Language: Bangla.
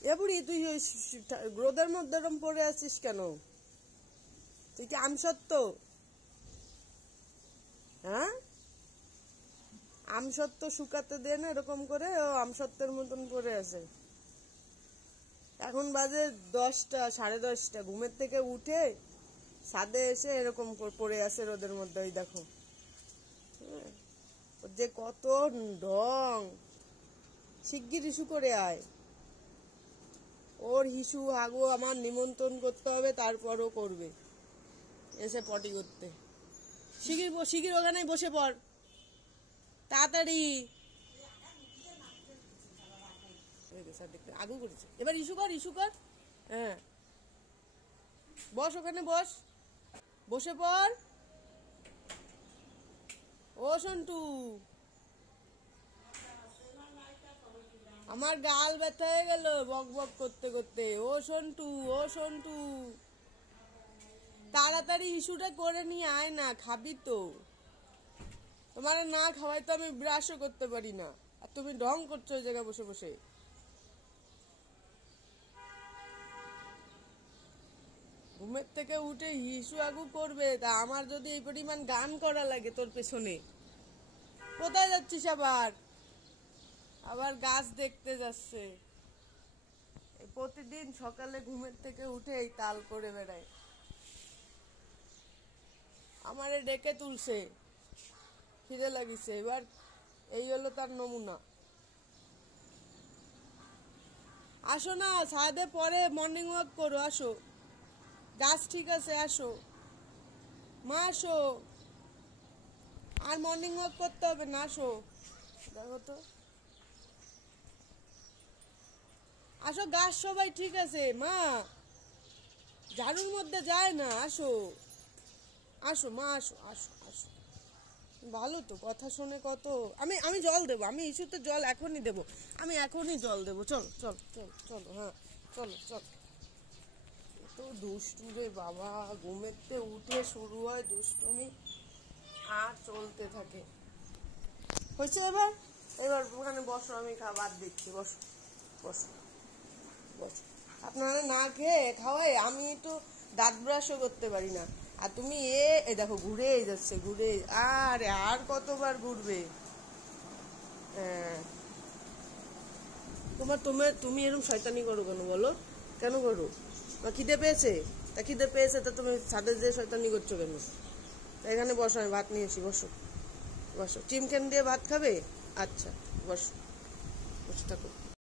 এ বুড়ি তুই রোদের মধ্যে এরম পড়ে আছিস কেন? তুই কি আমসত্ত্ব? হ্যাঁ, আমসত্ত্ব শুকাতে দে না এরকম করে, ও আমসত্ত্বের মতন পড়ে আছে। এখন বাজে 10টা, 10:30। ঘুমের থেকে উঠে ছাদে এসে এরকম পড়ে আছে রোদের মধ্যে। ওই দেখো ওর যে কত ঢং। শিগগির হিসু করে আয়। ওর হিসু হাগু আমার নিমন্ত্রণ করতে হবে, তারপরও করবে এসে পটি করতে। শিগগির ওখানে বসে পড় তাড়াতাড়ি। আগু করেছে, এবার ইস্যু কর। হ্যাঁ, বস ওখানে, বসে পড়। ও সন্টু, আমার গাল ব্যথা হয়ে গেল বক বক করতে করতে। ও সন্টু তাড়াতাড়ি ইস্যুটা করে নিয়ে আয় না, খাবি তো। তোমার না খাওয়াই তো আমি ব্রাশও করতে পারি না, আর তুমি ঢং করছো ওই জায়গায় বসে বসে। ঘুমের থেকে উঠে হিসু আগু করবে, তা আমার যদি এই পরিমাণ গান করা লাগে তোর পেছনে। কোথায় যাচ্ছিস আবার গাছ দেখতে যাচ্ছে। প্রতিদিন সকালে ঘুমের থেকে উঠে এই তাল করে বেড়ায়, আমারে ডেকে তুলছে, খিদে লাগিছে। এবার এই হলো তার নমুনা। আসো না ছাদে, পরে মর্নিং ওয়াক করো, আসো। গাছ ঠিক আছে, আসো মা, আসো। আর মর্নিং ওয়াক করতে হবে না, আসো। দেখো তো, আসো। গাছ সবাই ঠিক আছে মা, ঝাড়ুর মধ্যে যায় না, আসো মা, আসো। ভালো তো, কথা শুনে কত। আমি জল দেবো, আমি ইস্যুতে জল এখনই দেবো, আমি এখনই জল দেবো। চলো হ্যাঁ, চল। তো দুষ্টু রে বাবা, ঘুমেতে উঠে শুরু হয় দুষ্টুমি, আর চলতে থাকে। হয়েছে এবার ওখানে বসো, আমি খাবার দিচ্ছি। বসো। আপনারা না খেয়ে খাওয়াই, আমি তো দাঁত ব্রাশও করতে পারি না, আর তুমি দেখো ঘুরেই যাচ্ছে। আর কতবার ঘুরবে? তুমি এরকম শয়তানি করো কেন বলো? কেন করো? খিদে পেয়েছে? তা তুমি ছাদে যে শয়তানি করছো কেন? এখানে বসো, আমি ভাত নিয়ে এসি। বসো। চিমকেন দিয়ে ভাত খাবে? আচ্ছা, বসে থাকো।